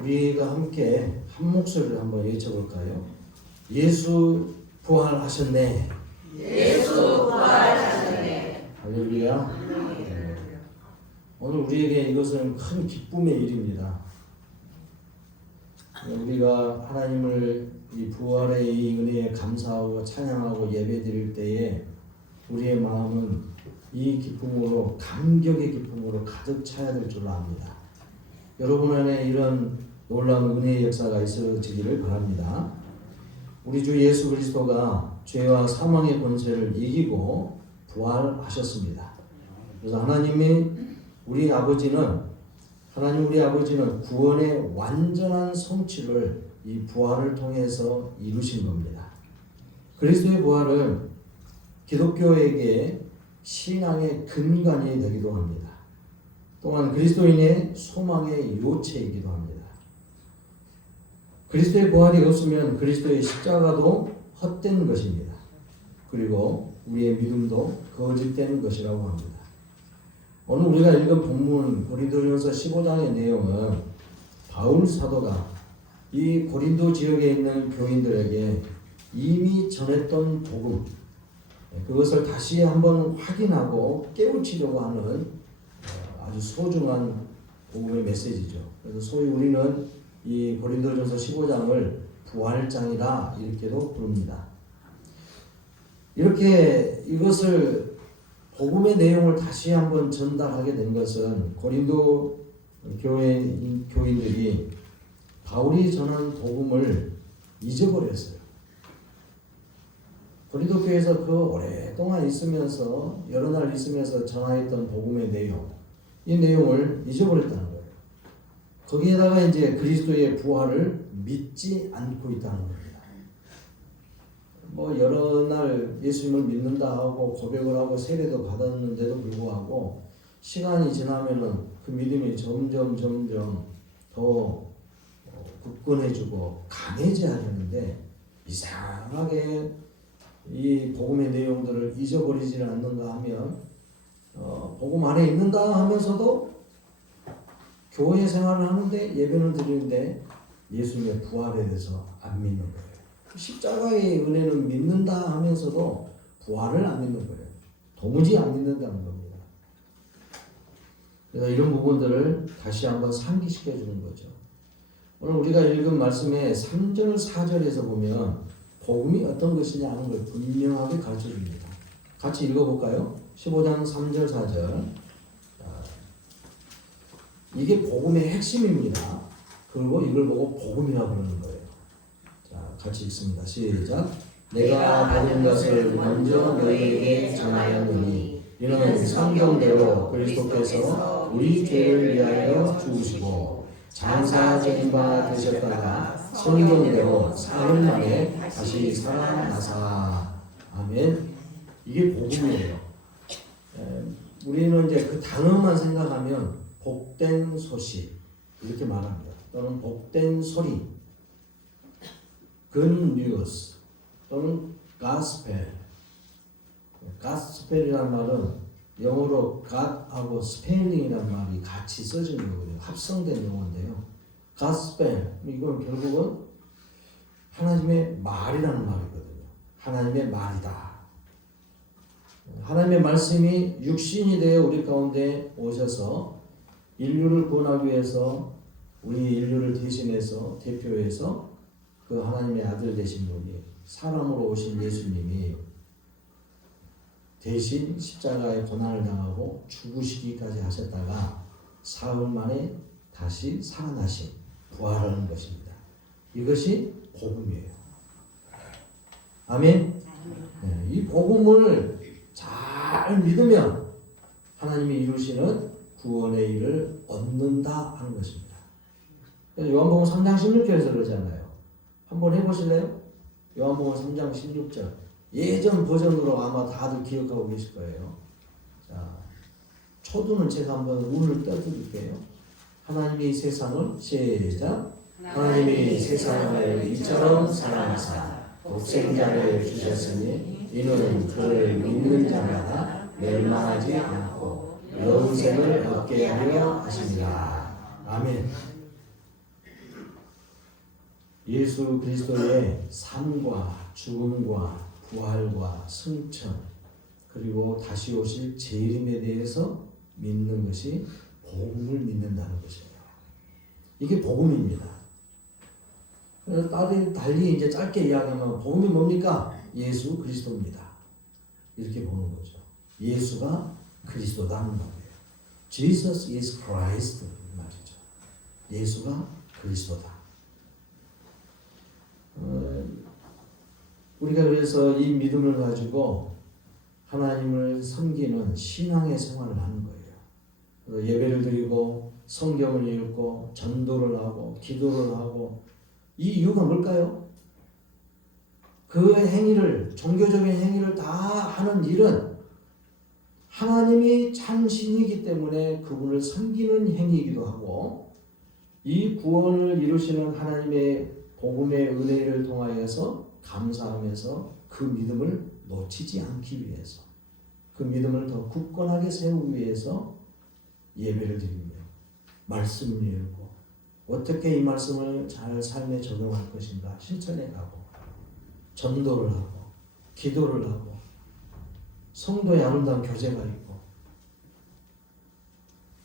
우리가 함께 한 목소리로 한번 외쳐볼까요? 예수 부활하셨네. 예수 부활하셨네. 할렐루야. 오늘 우리에게 이것은 큰 기쁨의 일입니다. 우리가 하나님을 이 부활의 이 은혜에 감사하고 찬양하고 예배드릴 때에 우리의 마음은 이 기쁨으로, 감격의 기쁨으로 가득 차야 될 줄 압니다. 여러분 안에 이런 놀라운 은혜의 역사가 있어지기를 바랍니다. 우리 주 예수 그리스도가 죄와 사망의 권세를 이기고 부활하셨습니다. 그래서 하나님 우리 아버지는 구원의 완전한 성취를 이 부활을 통해서 이루신 겁니다. 그리스도의 부활은 기독교에게 신앙의 근간이 되기도 합니다. 또한 그리스도인의 소망의 요체이기도 합니다. 그리스도의 부활이 없으면 그리스도의 십자가도 헛된 것입니다. 그리고 우리의 믿음도 거짓된 것이라고 합니다. 오늘 우리가 읽은 본문 고린도전서 15장의 내용은 바울 사도가 이 고린도 지역에 있는 교인들에게 이미 전했던 복음, 그것을 다시 한번 확인하고 깨우치려고 하는 아주 소중한 복음의 메시지죠. 그래서 소위 우리는 이 고린도전서 15장을 부활장이다 이렇게도 부릅니다. 이렇게 이것을 복음의 내용을 다시 한번 전달하게 된 것은 고린도 교인들이 바울이 전한 복음을 잊어버렸어요. 고린도 교회에서 그 오랫동안 있으면서 여러 날 있으면서 전하였던 복음의 내용, 이 내용을 잊어버렸다는 거예요. 거기에다가 이제 그리스도의 부활을 믿지 않고 있다는 겁니다. 여러 날 예수님을 믿는다 하고 고백을 하고 세례도 받았는데도 불구하고 시간이 지나면은 그 믿음이 점점 더 굳건해지고 강해져야 하는데 이상하게 이 복음의 내용들을 잊어버리지 않는가 하면 복음 안에 있는다 하면서도 교회 생활을 하는데 예배는 드리는데 예수님의 부활에 대해서 안 믿는 거예요. 십자가의 은혜는 믿는다 하면서도 부활을 안 믿는 거예요. 도무지 안 믿는다는 겁니다. 그래서 이런 부분들을 다시 한번 상기시켜 주는 거죠. 오늘 우리가 읽은 말씀의 3절 4절에서 보면 복음이 어떤 것이냐 하는 걸 분명하게 가르쳐 줍니다. 같이 읽어볼까요? 15장 3절 4절. 이게 복음의 핵심입니다. 그리고 이걸 보고 복음이라고 그러는 거예요. 자, 같이 읽습니다. 시작. 내가 받은 것을 먼저 너희에게 전하였노니 이는 성경대로 그리스도께서 우리 죄를 위하여 죽으시고 장사되신 바 되셨다가 성경대로 사흘 만에 다시 살아나사. 아멘. 이게 복음이에요. 우리는 이제 그 단어만 생각하면 복된 소식 이렇게 말합니다. 또는 복된 소리, good news 또는 gospel. gospel이라는 말은 영어로 God하고 spelling이라는 말이 같이 써진 거거든요. 합성된 용어인데요. gospel 이건 결국은 하나님의 말이라는 말이거든요. 하나님의 말이다. 하나님의 말씀이 육신이 되어 우리 가운데 오셔서 인류를 구원하기 위해서 우리 인류를 대신해서 대표해서 그 하나님의 아들 되신 분이 사람으로 오신 예수님이 대신 십자가의 고난을 당하고 죽으시기까지 하셨다가 사흘 만에 다시 살아나신 부활하는 것입니다. 이것이 복음이에요. 아멘. 네, 이 복음을 잘 믿으면 하나님이 이루시는 구원의 일을 얻는다 하는 것입니다. 그래서 요한복음 3장 16절에서 그러잖아요. 한번 해보실래요? 요한복음 3장 16절. 예전 버전으로 아마 다들 기억하고 계실 거예요. 자, 초두는 제가 한번 운을 떠드릴게요. 하나님이 세상을 시작. 하나님이 세상을 이처럼 사랑하사 독생자를 주셨으니 이는 그를 믿는 자마다 멸망하지 않고 영생을 얻게 하려 하십니다. 아멘. 예수 그리스도의 삶과 죽음과 부활과 승천 그리고 다시 오실 재림에 대해서 믿는 것이 복음을 믿는다는 것이에요. 이게 복음입니다. 그래서 달리 이제 짧게 이야기하면 복음이 뭡니까? 예수 그리스도입니다. 이렇게 보는 거죠. 예수가 그리스도다는 말이에요. Jesus is Christ 말이죠. 예수가 그리스도다. 우리가 그래서 이 믿음을 가지고 하나님을 섬기는 신앙의 생활을 하는 거예요. 예배를 드리고 성경을 읽고 전도를 하고 기도를 하고 이 이유가 뭘까요? 그 행위를 종교적인 행위를 다 하는 일은 하나님이 참 신이기 때문에 그분을 섬기는 행위이기도 하고 이 구원을 이루시는 하나님의 복음의 은혜를 통하여서 감사하면서 그 믿음을 놓치지 않기 위해서 그 믿음을 더 굳건하게 세우기 위해서 예배를 드리며 말씀을 읽고 어떻게 이 말씀을 잘 삶에 적용할 것인가 실천해 가고 전도를 하고 기도를 하고 성도의 아름다운 교제가 있고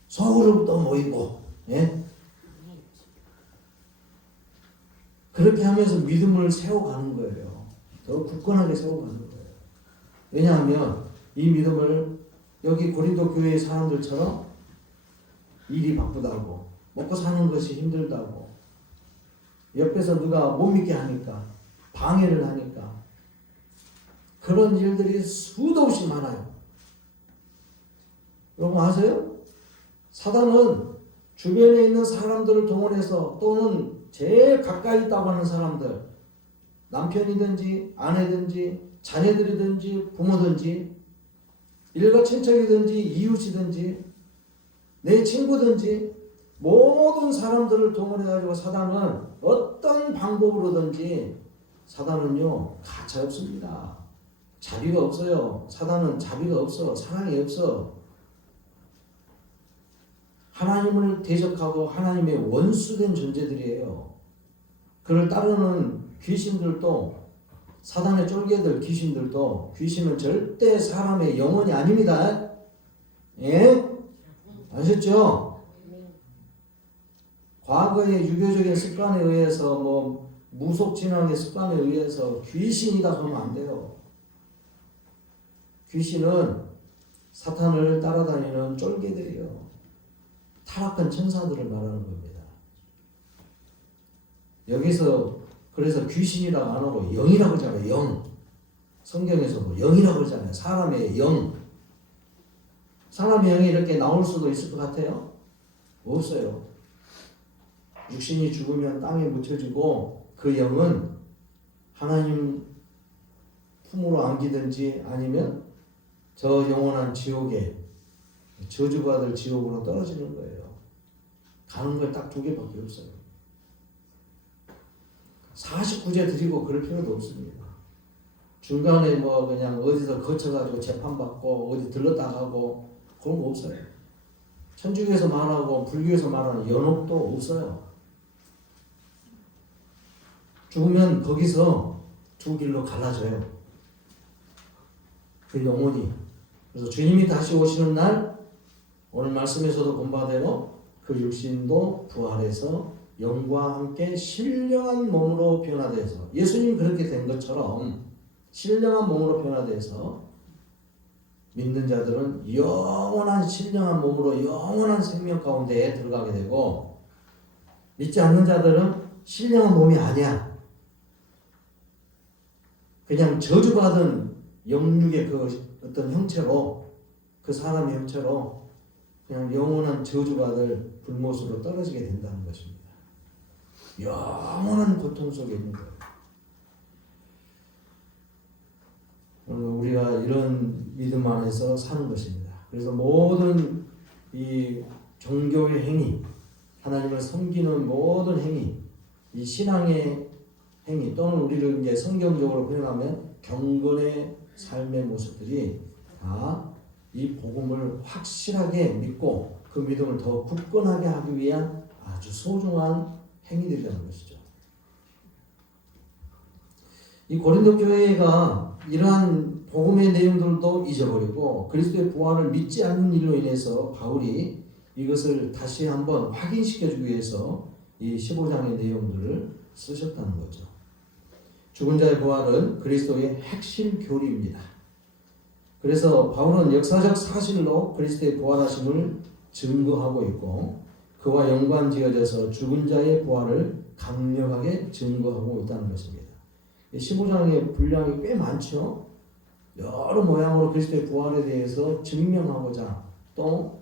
소그룹도 모이고 그렇게 하면서 믿음을 세워가는 거예요. 더 굳건하게 세워가는 거예요. 왜냐하면 이 믿음을 여기 고린도 교회의 사람들처럼 일이 바쁘다고 먹고 사는 것이 힘들다고 옆에서 누가 못 믿게 하니까 방해를 하니까 그런 일들이 수도 없이 많아요. 여러분 아세요? 사단은 주변에 있는 사람들을 동원해서 또는 제일 가까이 있다고 하는 사람들 남편이든지 아내든지 자녀들이든지 부모든지 일가 친척이든지 이웃이든지 내 친구든지 모든 사람들을 동원해가지고 사단은 어떤 방법으로든지 사단은요 가차 없습니다. 자비가 없어요. 사단은 자비가 없어. 사랑이 없어. 하나님을 대적하고 하나님의 원수된 존재들이에요. 그를 따르는 귀신들도 사단의 쫄개들 귀신들도 귀신은 절대 사람의 영혼이 아닙니다. 예? 아셨죠? 과거의 유교적인 습관에 의해서 무속진앙의 습관에 의해서 귀신이다 하면 안 돼요. 귀신은 사탄을 따라다니는 쫄개들이요. 타락한 천사들을 말하는 겁니다. 여기서 그래서 귀신이라고 안 하고 영이라고 하잖아요. 영. 성경에서도 영이라고 하잖아요. 사람의 영. 사람의 영이 이렇게 나올 수도 있을 것 같아요? 없어요. 육신이 죽으면 땅에 묻혀지고 그 영은 하나님 품으로 안기든지 아니면 저 영원한 지옥에 저주받을 지옥으로 떨어지는 거예요. 가는 걸 딱 두 개밖에 없어요. 49제 드리고 그럴 필요도 없습니다. 중간에 그냥 어디서 거쳐가지고 재판받고 어디 들렀다 가고 그런 거 없어요. 천주교에서 말하고 불교에서 말하는 연옥도 없어요. 죽으면 거기서 두 길로 갈라져요. 그 영혼이. 그래서 주님이 다시 오시는 날 오늘 말씀에서도 본 바대로 그 육신도 부활해서 영과 함께 신령한 몸으로 변화돼서 예수님이 그렇게 된 것처럼 신령한 몸으로 변화돼서 믿는 자들은 영원한 신령한 몸으로 영원한 생명 가운데에 들어가게 되고 믿지 않는 자들은 신령한 몸이 아니야. 그냥 저주받은 영육의 그 어떤 형체로 그 사람의 형체로 그냥 영원한 저주받을 불못으로 떨어지게 된다는 것입니다. 영원한 고통 속에 있는 거예요. 우리가 이런 믿음 안에서 사는 것입니다. 그래서 모든 이 종교의 행위, 하나님을 섬기는 모든 행위, 이 신앙의 행위 또는 우리를 이제 성경적으로 표현하면 경건의 삶의 모습들이 다 이 복음을 확실하게 믿고 그 믿음을 더 굳건하게 하기 위한 아주 소중한 행위들이라는 것이죠. 이 고린도 교회가 이러한 복음의 내용들도 잊어버리고 그리스도의 부활을 믿지 않는 일로 인해서 바울이 이것을 다시 한번 확인시켜주기 위해서 이 15장의 내용들을 쓰셨다는 거죠. 죽은 자의 부활은 그리스도의 핵심 교리입니다. 그래서 바울은 역사적 사실로 그리스도의 부활하심을 증거하고 있고 그와 연관지어져서 죽은 자의 부활을 강력하게 증거하고 있다는 것입니다. 15장의 분량이 꽤 많죠. 여러 모양으로 그리스도의 부활에 대해서 증명하고자 또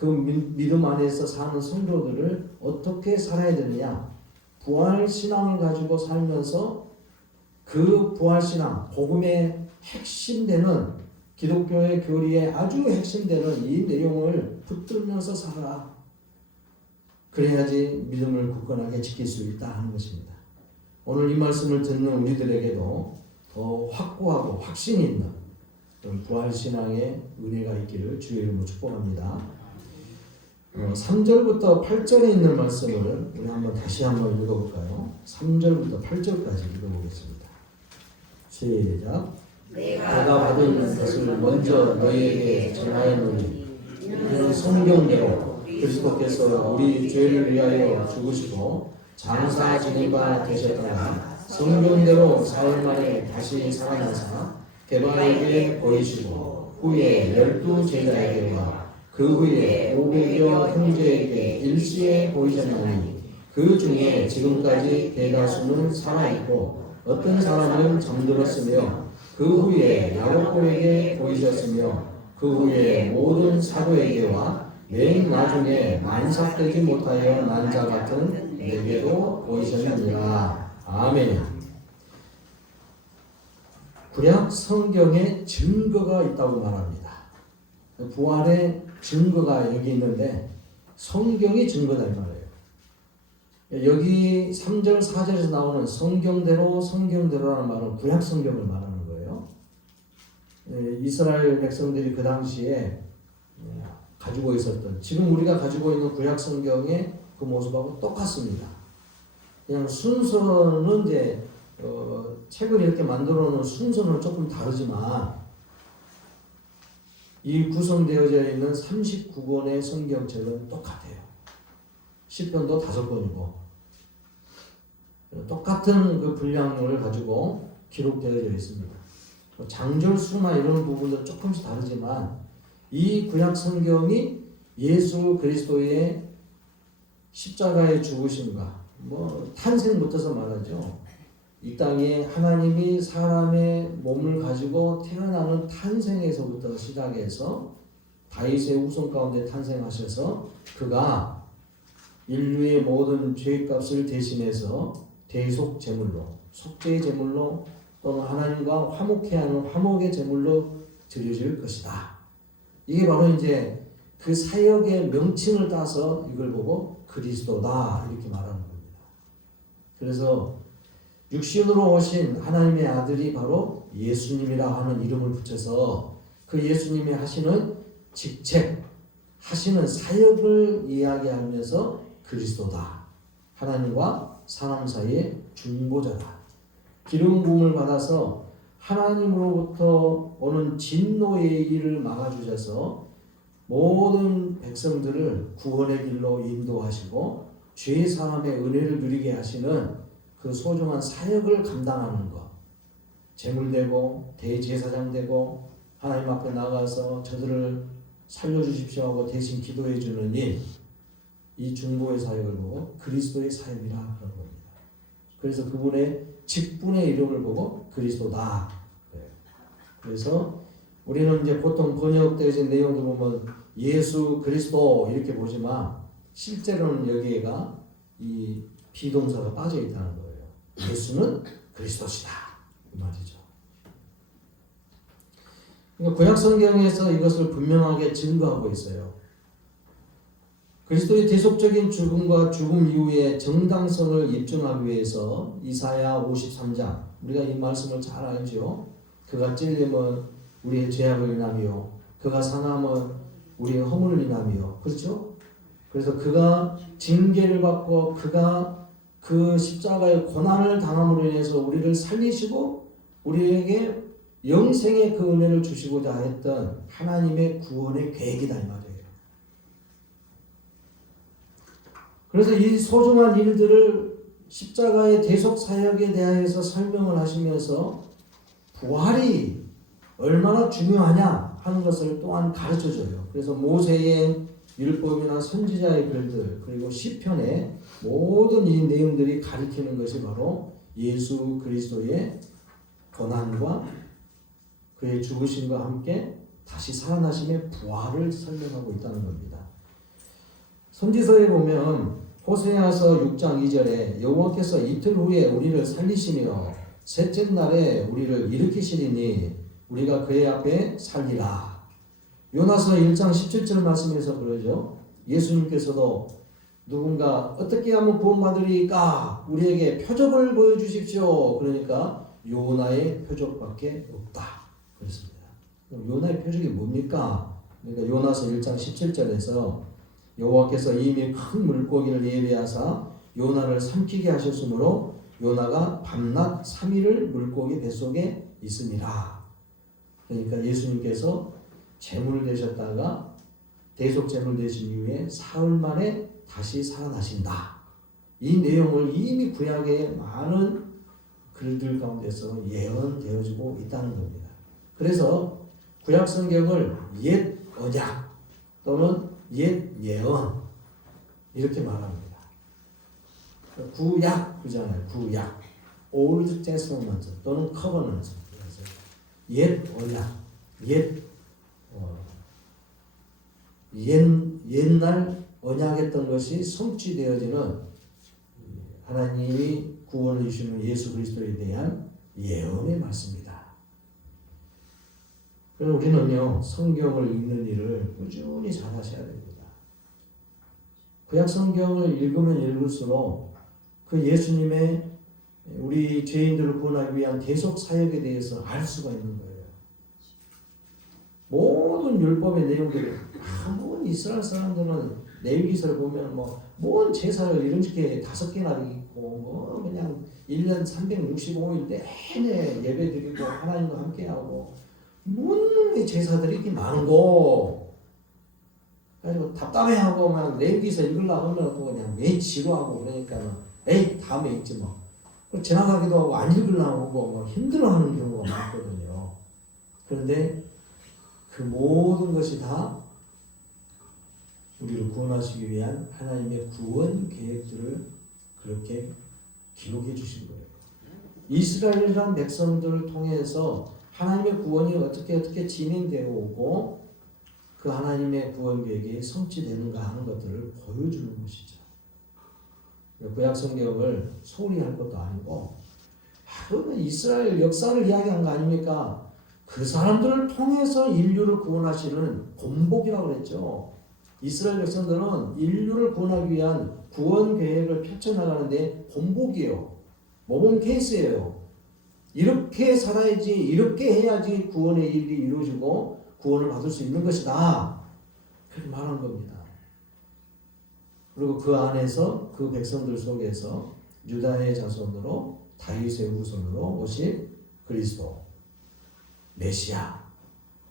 그 믿음 안에서 사는 성도들을 어떻게 살아야 되느냐, 부활 신앙을 가지고 살면서 그 부활 신앙, 복음의 핵심되는 기독교의 교리의 아주 핵심되는 이 내용을 붙들면서 살아. 그래야지 믿음을 굳건하게 지킬 수 있다 하는 것입니다. 오늘 이 말씀을 듣는 우리들에게도 더 확고하고 확신이 있는 부활신앙의 은혜가 있기를 주의 이름으로 축복합니다. 3절부터 8절에 있는 말씀을 우리 다시 한번 읽어볼까요? 3절부터 8절까지 읽어보겠습니다. 시작. 내가 받은 것을 먼저 너희에게 전하였노니 이는 성경대로 그리스도께서 우리 죄를 위하여 죽으시고 장사 지낸 바 되셨다가 성경대로 사흘 만에 다시 살아나사 게바에게 보이시고 후에 12 제자에게와 그 후에 500여 형제에게 일시에 보이셨나니 그 중에 지금까지 대다수는 살아있고 어떤 사람은 잠들었으며 그 후에 야고보에게 보이셨으며 그 후에 모든 사도에게와 맨 나중에 만삭되지 못하여 난 자 같은 내게도 보이셨느니라. 아멘. 구약 성경에 증거가 있다고 말합니다. 부활의 증거가 여기 있는데 성경이 증거다 이 말이에요. 여기 3절 4절에서 나오는 성경대로라는 말은 구약 성경을 말하는 거예요. 이스라엘 백성들이 그 당시에 가지고 있었던, 지금 우리가 가지고 있는 구약 성경의 그 모습하고 똑같습니다. 그냥 순서는 이제 책을 이렇게 만들어 놓은 순서는 조금 다르지만 이 구성되어져 있는 39권의 성경책은 똑같아요. 시편도 5권이고 똑같은 그 분량을 가지고 기록되어져 있습니다. 장절 수나 이런 부분도 조금씩 다르지만 이 구약 성경이 예수 그리스도의 십자가의 죽으심과 탄생부터서 말하죠. 이 땅에 하나님이 사람의 몸을 가지고 태어나는 탄생에서부터 시작해서 다윗의 후손 가운데 탄생하셔서 그가 인류의 모든 죄값을 대신해서 대속 제물로, 속죄의 제물로 또는 하나님과 화목해 하는 화목의 제물로 드려질 것이다. 이게 바로 이제 그 사역의 명칭을 따서 이걸 보고 그리스도다 이렇게 말하는 겁니다. 그래서 육신으로 오신 하나님의 아들이 바로 예수님이라 하는 이름을 붙여서 그 예수님이 하시는 직책, 하시는 사역을 이야기하면서 그리스도다. 하나님과 사람 사이의 중보자다. 기름 부음을 받아서 하나님으로부터 오는 진노의 일을 막아주셔서 모든 백성들을 구원의 길로 인도하시고 죄 사함의 은혜를 누리게 하시는 그 소중한 사역을 감당하는 것, 제물되고 대제사장 되고 하나님 앞에 나가서 저들을 살려주십시오 하고 대신 기도해 주는 일, 이 중보의 사역을 보고 그리스도의 사역이라 그런 겁니다. 그래서 그분의 직분의 이름을 보고 그리스도다. 그래서 우리는 이제 보통 번역되어진 내용을 보면 예수 그리스도 이렇게 보지만 실제로는 여기에가 이 비동사가 빠져 있다는 거예요. 예수는 그리스도시다 이 말이죠. 그러니까 구약 성경에서 이것을 분명하게 증거하고 있어요. 그리스도의 대속적인 죽음과 죽음 이후의 정당성을 입증하기 위해서 이사야 53장, 우리가 이 말씀을 잘 알죠. 그가 찔림은 우리의 죄악을 인하며 그가 상함은 우리의 허물을 인하며, 그렇죠? 그래서 그가 징계를 받고 그가 그 십자가의 고난을 당함으로 인해서 우리를 살리시고 우리에게 영생의 그 은혜를 주시고자 했던 하나님의 구원의 계획이다 이 말이에요. 그래서 이 소중한 일들을 십자가의 대속 사역에 대하여서 설명을 하시면서 부활이 얼마나 중요하냐 하는 것을 또한 가르쳐줘요. 그래서 모세의 율법이나 선지자의 글들 그리고 시편의 모든 이 내용들이 가리키는 것이 바로 예수 그리스도의 고난과 그의 죽으심과 함께 다시 살아나심의 부활을 설명하고 있다는 겁니다. 선지서에 보면 호세아서 6장 2절에 여호와께서 이틀 후에 우리를 살리시며 셋째 날에 우리를 일으키시리니 우리가 그의 앞에 살리라. 요나서 1장 17절 말씀에서 그러죠. 예수님께서도 누군가 어떻게 하면 구원받으리까 우리에게 표적을 보여주십시오. 그러니까 요나의 표적밖에 없다 그랬습니다. 요나의 표적이 뭡니까? 그러니까 요나서 1장 17절에서 여호와께서 이미 큰 물고기를 예비하사 요나를 삼키게 하셨으므로 요나가 밤낮 3일을 물고기 뱃속에 있으니라. 그러니까 예수님께서 제물 되셨다가 대속 제물 되신 이후에 사흘 만에 다시 살아나신다. 이 내용을 이미 구약의 많은 글들 가운데서 예언되어지고 있다는 겁니다. 그래서 구약 성경을 옛 언약 또는 옛 예언 이렇게 말합니다. 구약 그잖아요. 구약 Old Testament 또는 Covenant 옛 언약 옛날 언약했던 것이 성취되어지는 하나님이 구원을 주시는 예수 그리스도에 대한 예언의 말씀입니다. 그럼 우리는요 성경을 읽는 일을 꾸준히 잘 하셔야 됩니다. 구약 성경을 읽으면 읽을수록 그 예수님의 우리 죄인들을 구원하기 위한 대속 사역에 대해서 알 수가 있는 거예요. 모든 율법의 내용들을 아무런 이스라엘 사람들은 레위기서를 보면 뭔 제사를 이렇게 5개나 있고 그냥 1년 365일 내내 예배 드리고 하나님과 함께하고 뭔 제사들이 이렇게 많은 거 가지고 답답해하고 막 레위기서 읽으려고 하면 또 그냥 매일 지루하고 그러니까 에이 다음에 읽지 뭐 지나가기도 하고 안 읽으려고 하고 힘들어하는 경우가 많거든요. 그런데 그 모든 것이 다 우리를 구원하시기 위한 하나님의 구원 계획들을 그렇게 기록해 주신 거예요. 이스라엘이란 백성들을 통해서 하나님의 구원이 어떻게 진행되어 오고 그 하나님의 구원 계획이 성취되는가 하는 것들을 보여주는 것이죠. 구약 성경을 소홀히 할 것도 아니고 그러면 이스라엘 역사를 이야기한 거 아닙니까? 그 사람들을 통해서 인류를 구원하시는 본복이라고 그랬죠. 이스라엘 백성들은 인류를 구원하기 위한 구원 계획을 펼쳐나가는데 본복이에요. 모범 케이스예요. 이렇게 살아야지, 이렇게 해야지 구원의 일이 이루어지고 구원을 받을 수 있는 것이다. 그렇게 말한 겁니다. 그리고 그 안에서 그 백성들 속에서 유다의 자손으로 다윗의 후손으로 오신 그리스도 메시아,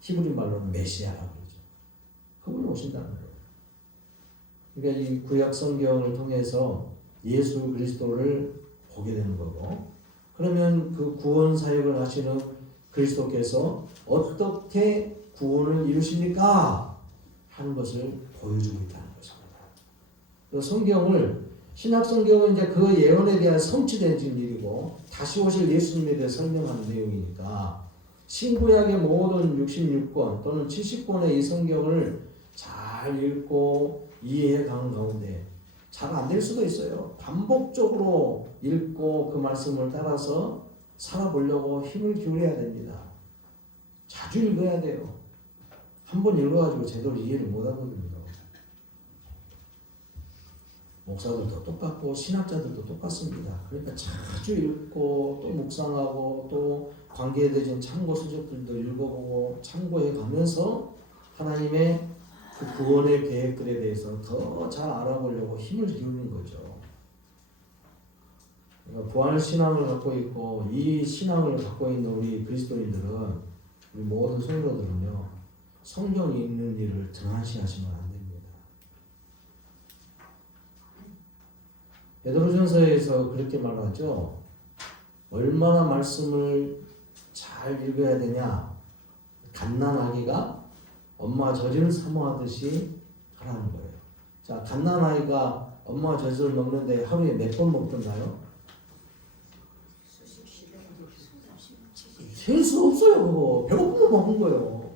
히브리 말로는 메시아라고 그러죠. 그분이 오신다는 거예요. 그러니까 이 구약 성경을 통해서 예수 그리스도를 보게 되는 거고, 그러면 그 구원 사역을 하시는 그리스도께서 어떻게 구원을 이루십니까? 하는 것을 보여주고 있다는 것입니다. 성경을 신약 성경은 이제 그 예언에 대한 성취된 일이고 다시 오실 예수님에 대해 설명하는 내용이니까 신구약의 모든 66권 또는 70권의 이 성경을 잘 읽고 이해해 가는 가운데 잘 안 될 수도 있어요. 반복적으로 읽고 그 말씀을 따라서 살아보려고 힘을 기울여야 됩니다. 자주 읽어야 돼요. 한 번 읽어가지고 제대로 이해를 못하거든요. 목사들도 똑같고 신학자들도 똑같습니다. 그러니까 자주 읽고 또 묵상하고 또 관계에 대한 참고 서적들도 읽어보고 참고해 가면서 하나님의 그 구원의 계획들에 대해서 더 잘 알아보려고 힘을 기울이는 거죠. 부활 신앙을 갖고 있고 이 신앙을 갖고 있는 우리 그리스도인들은 우리 모든 성도들은요 성경이 있는 일을 등한시하시면 안 됩니다. 베드로전서에서 그렇게 말하죠. 얼마나 말씀을 잘 읽어야 되냐? 갓난아기가 엄마 젖을 사모하듯이 하라는 거예요. 자, 갓난아이가 엄마 젖을 먹는데 하루에 몇 번 먹던가요? 셀 수 없어요. 그거 배고프면 먹은 거예요.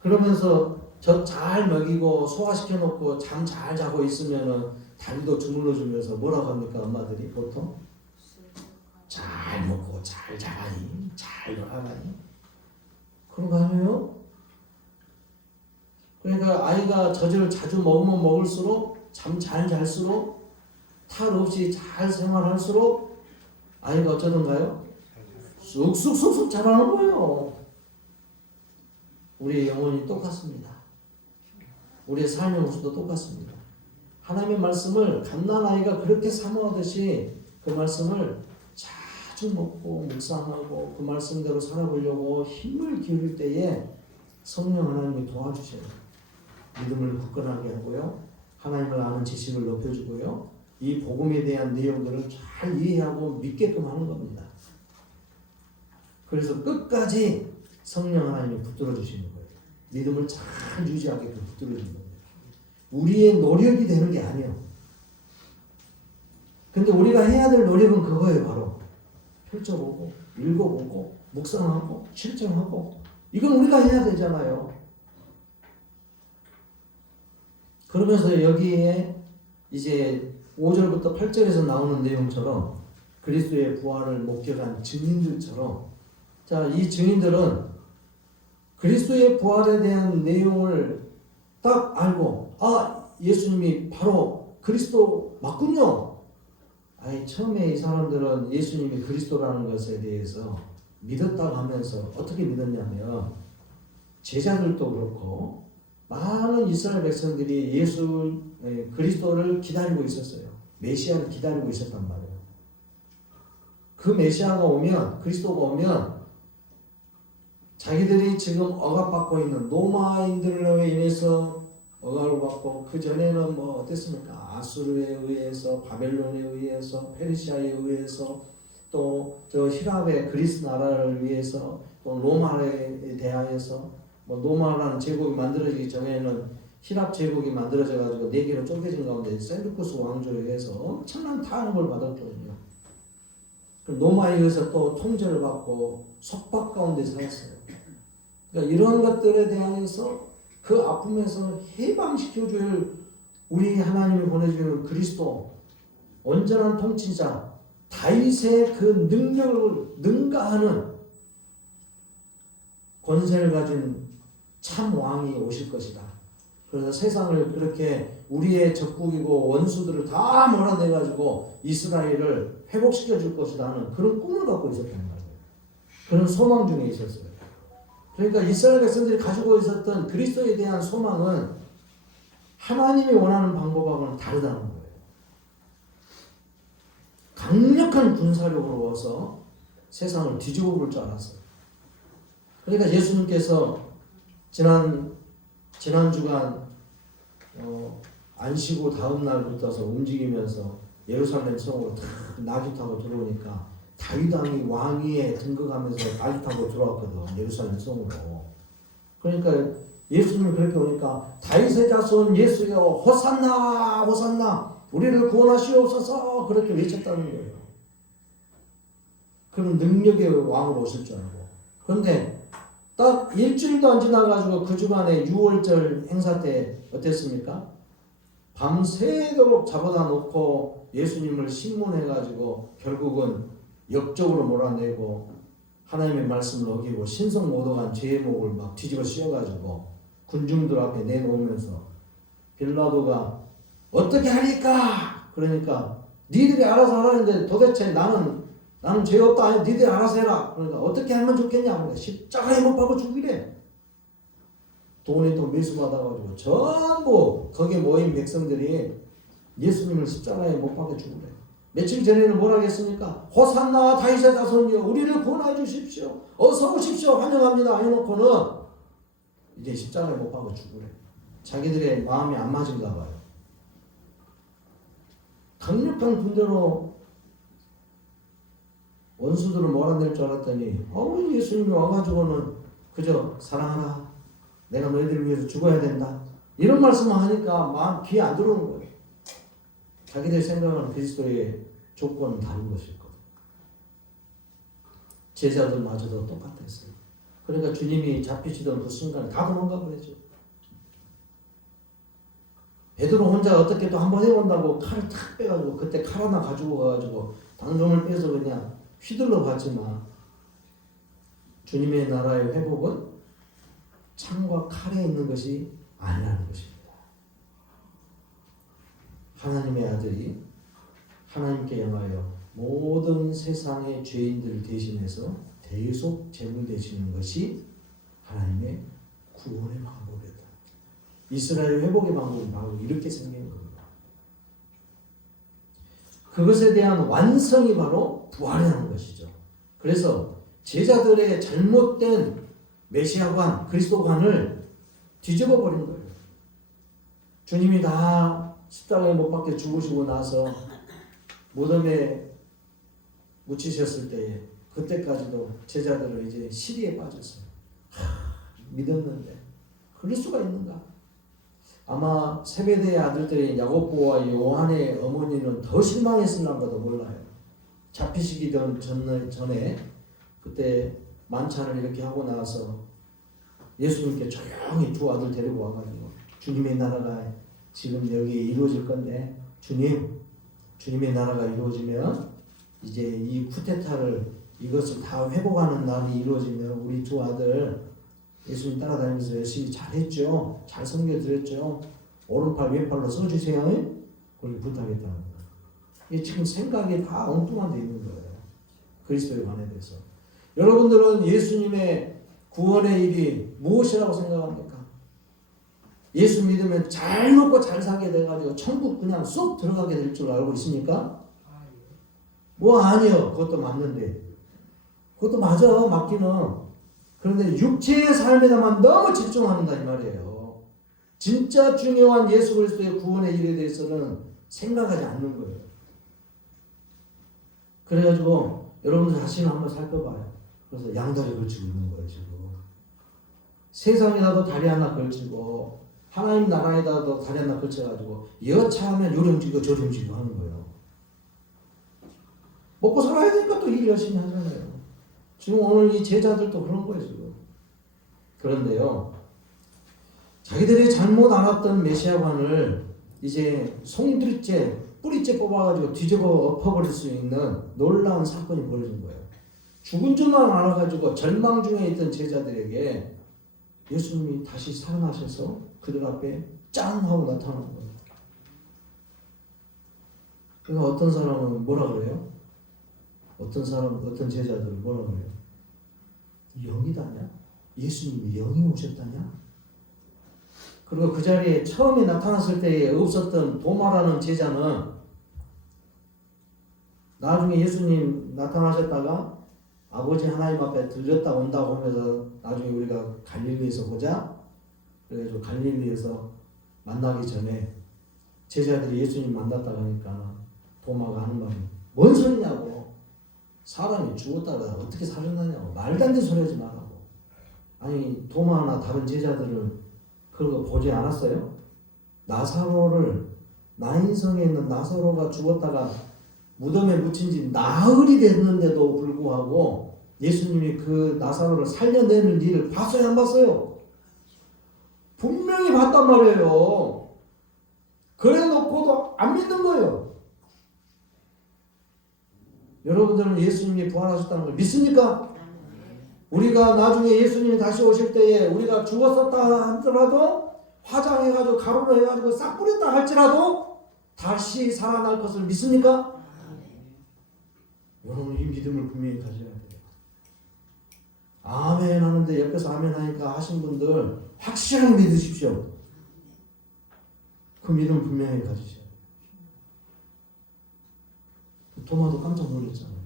그러면서 젖 잘 먹이고 소화시켜 놓고 잠 잘 자고 있으면은 다리도 주물러 주면서 뭐라고 합니까? 엄마들이 보통 잘 먹고 잘 자라니 잘 놀아가니 그런 거 아니에요? 그러니까 아이가 젖을 자주 먹으면 먹을수록 잠 잘 잘수록 탈 없이 잘 생활할수록 아이가 어쩌던가요? 쑥쑥쑥쑥 자라는 거예요. 우리의 영혼이 똑같습니다. 우리의 삶의 모습도 똑같습니다. 하나님의 말씀을 갓난아이가 그렇게 사모하듯이 그 말씀을 자주 먹고 묵상하고 그 말씀대로 살아보려고 힘을 기울일 때에 성령 하나님이 도와주셔요. 믿음을 굳건하게 하고요. 하나님을 아는 지식을 높여주고요. 이 복음에 대한 내용들을 잘 이해하고 믿게끔 하는 겁니다. 그래서 끝까지 성령 하나님이 붙들어 주시는 거예요. 믿음을 잘 유지하게끔 붙들어 주는 겁니다. 우리의 노력이 되는 게 아니에요. 근데 우리가 해야 될 노력은 그거예요. 바로 펼쳐보고 읽어보고 묵상하고 실천하고 이건 우리가 해야 되잖아요. 그러면서 여기에 이제 5절부터 8절에서 나오는 내용처럼 그리스도의 부활을 목격한 증인들처럼 자, 이 증인들은 그리스도의 부활에 대한 내용을 딱 알고 예수님이 바로 그리스도 맞군요. 처음에 이 사람들은 예수님이 그리스도라는 것에 대해서 믿었다고 하면서 어떻게 믿었냐면 제자들도 그렇고 많은 이스라엘 백성들이 그리스도를 기다리고 있었어요. 메시아를 기다리고 있었단 말이에요. 그 메시아가 오면 그리스도가 오면 자기들이 지금 억압받고 있는 로마인들로 인해서 억압을 받고 그 전에는 뭐 어땠습니까? 아수르에 의해서 바벨론에 의해서 페르시아에 의해서 또 저 히랍의 그리스 나라를 위해서 또 로마에 대하여서 뭐 로마라는 제국이 만들어지기 전에는 히랍 제국이 만들어져 가지고 네 개로 쪼개진 가운데 셀루쿠스 왕조에 의해서 엄청난 탄압을 받았거든요. 로마에 의해서 또 통제를 받고 속박 가운데 살았어요. 그러니까 이런 것들에 대해서 그 아픔에서 해방시켜줄 우리 하나님이 보내주는 그리스도 온전한 통치자 다윗의 그 능력을 능가하는 권세를 가진 참 왕이 오실 것이다. 그래서 세상을 그렇게 우리의 적국이고 원수들을 다 몰아내가지고 이스라엘을 회복시켜 줄 것이다 하는 그런 꿈을 갖고 있었단 말이에요. 그런 소망 중에 있었어요. 그러니까 이스라엘 백성들이 가지고 있었던 그리스도에 대한 소망은 하나님이 원하는 방법하고는 다르다는 거예요. 강력한 군사력으로 와서 세상을 뒤집어 볼 줄 알았어요. 그러니까 예수님께서 지난 주간 안 쉬고 다음 날부터서 움직이면서 예루살렘 성으로 다 나귀 타고 들어오니까 다윗 왕위에 등극하면서 나귀 타고 들어왔거든. 예루살렘 성으로. 그러니까 예수님이 그렇게 오니까 다윗의 자손 예수여 호산나 호산나 우리를 구원하시옵소서 그렇게 외쳤다는 거예요. 그런 능력의 왕으로 오실 줄 알고. 그런데 딱 일주일도 안 지나가지고 그 주간에 6월절 행사 때 어땠습니까? 밤새도록 잡아다 놓고 예수님을 신문해가지고 결국은 역적으로 몰아내고 하나님의 말씀을 어기고 신성 모독한 죄의 목을 막 뒤집어 씌워가지고 군중들 앞에 내놓으면서 빌라도가 어떻게 하니까? 그러니까 니들이 알아서 하라는데 도대체 나는 죄 없다. 니들이 알아서 해라. 그러니까 어떻게 하면 좋겠냐? 그러니까 십자가에 못 박아 죽이래. 돈에 또 매수받아가지고 전부 거기에 모인 백성들이 예수님을 십자가에 못 박아 죽으래. 며칠 전에는 뭐라고 했습니까? 호산나 다윗의 자손이여 우리를 구원해 주십시오. 어서 오십시오. 환영합니다. 해놓고는 이제 십자가에 못 박아 죽으래. 자기들의 마음이 안 맞은가 봐요. 강력한 군대로 원수들을 몰아낼 줄 알았더니 예수님이 와가지고는 그저 사랑하라. 내가 너희들을 위해서 죽어야 된다. 이런 말씀을 하니까 마음 귀에 안 들어오는 거예요. 자기들 생각은 그리스도의 조건은 다른 것이거든. 제자들마저도 똑같았어요. 그러니까 주님이 잡히시던 그 순간에 다 도망가 버렸죠. 베드로 혼자 어떻게 또 한번 해본다고 칼을 탁 빼가지고 그때 칼 하나 가지고 가가지고 당종을 빼서 그냥 휘둘러 봤지만 주님의 나라의 회복은 창과 칼에 있는 것이 아니라는 것입니다. 하나님의 아들이 하나님께 향하여 모든 세상의 죄인들을 대신해서 대속 제물되시는 것이 하나님의 구원의 방법이다. 이스라엘 회복의 방법이 바로 이렇게 생긴 겁니다. 그것에 대한 완성이 바로 부활이라는 것이죠. 그래서 제자들의 잘못된 메시아관, 그리스도관을 뒤집어 버린 거예요. 주님이 다 십자가에 못 박혀 죽으시고 나서 무덤에 묻히셨을 때에 그때까지도 제자들은 이제 시리에 빠졌어요. 믿었는데 그럴 수가 있는가? 아마 세베대의 아들들인 야고보와 요한의 어머니는 더 실망했을랑가도 몰라요. 잡히시기 전에 그때 만찬을 이렇게 하고 나서 예수님께 조용히 두 아들 데리고 와가지고 주님의 나라가 지금 여기에 이루어질 건데 주님의 나라가 이루어지면 이제 이 쿠데타를 이것을 다 회복하는 날이 이루어지면 우리 두 아들 예수님 따라다니면서 열심히 잘했죠. 잘 섬겨드렸죠. 오른팔 왼팔로 써주세요. 그걸 부탁했다는 거예요. 이게 지금 생각이 다 엉뚱한 데 있는 거예요. 그리스도에 관해 대해서. 여러분들은 예수님의 구원의 일이 무엇이라고 생각합니까? 예수 믿으면 잘 먹고 잘 살게 돼가지고 천국 그냥 쏙 들어가게 될 줄 알고 있습니까? 뭐 아니요. 그것도 맞는데. 그것도 맞아. 맞기는. 그런데 육체의 삶에다만 너무 집중한다 이 말이에요. 진짜 중요한 예수 그리스도의 구원의 일에 대해서는 생각하지 않는 거예요. 그래가지고 여러분들 자신을 한번 살펴봐요. 그래서 양다리 걸치고 있는 거예요 지금. 세상에다도 다리 하나 걸치고 하나님 나라에다도 다리 하나 걸쳐가지고 여차하면 요리 움직이고 저리 움직이고 하는 거예요. 먹고 살아야 되니까 또 일 열심히 하잖아요. 지금 오늘 이 제자들도 그런 거예요 지금. 그런데요, 자기들이 잘못 알았던 메시아관을 이제 송두리째 뿌리째 뽑아가지고 뒤집어 엎어버릴 수 있는 놀라운 사건이 벌어진 거예요. 죽은 줄만 알아가지고 절망 중에 있던 제자들에게 예수님이 다시 살아나셔서 그들 앞에 짠 하고 나타나는 거예요. 그러니까 어떤 사람은 뭐라 그래요? 어떤 제자들은 뭐라 그래요? 영이다냐? 예수님이 영이 오셨다냐? 그리고 그 자리에 처음에 나타났을 때에 없었던 도마라는 제자는 나중에 예수님 나타나셨다가 아버지 하나님 앞에 들렸다 온다고 하면서 나중에 우리가 갈릴리에서 보자. 그래가지고 갈릴리에서 만나기 전에 제자들이 예수님 만났다 하니까 도마가 하는 말이 뭔 소리냐고. 사람이 죽었다가 어떻게 살아나냐고. 말도 안 되는 소리 하지 말라고. 아니 도마나 다른 제자들은 그런 거 보지 않았어요? 나사로를 나인성에 있는 나사로가 죽었다가 무덤에 묻힌 지 나흘이 됐는데도 불구하고 예수님이 그 나사로를 살려내는 일을 봤어요? 안 봤어요? 분명히 봤단 말이에요. 그래 놓고도 안 믿는 거예요. 여러분들은 예수님이 부활하셨다는 걸 믿습니까? 우리가 나중에 예수님이 다시 오실 때에 우리가 죽었었다 하더라도 화장해가지고 가루로 해가지고 싹 뿌렸다 할지라도 다시 살아날 것을 믿습니까? 여러분 이 믿음을 분명히 가져야 돼요. 아멘 하는데 옆에서 아멘 하니까 하신 분들 확실하게 믿으십시오. 그 믿음 분명히 가지셔야 돼요. 도마도 깜짝 놀랐잖아요.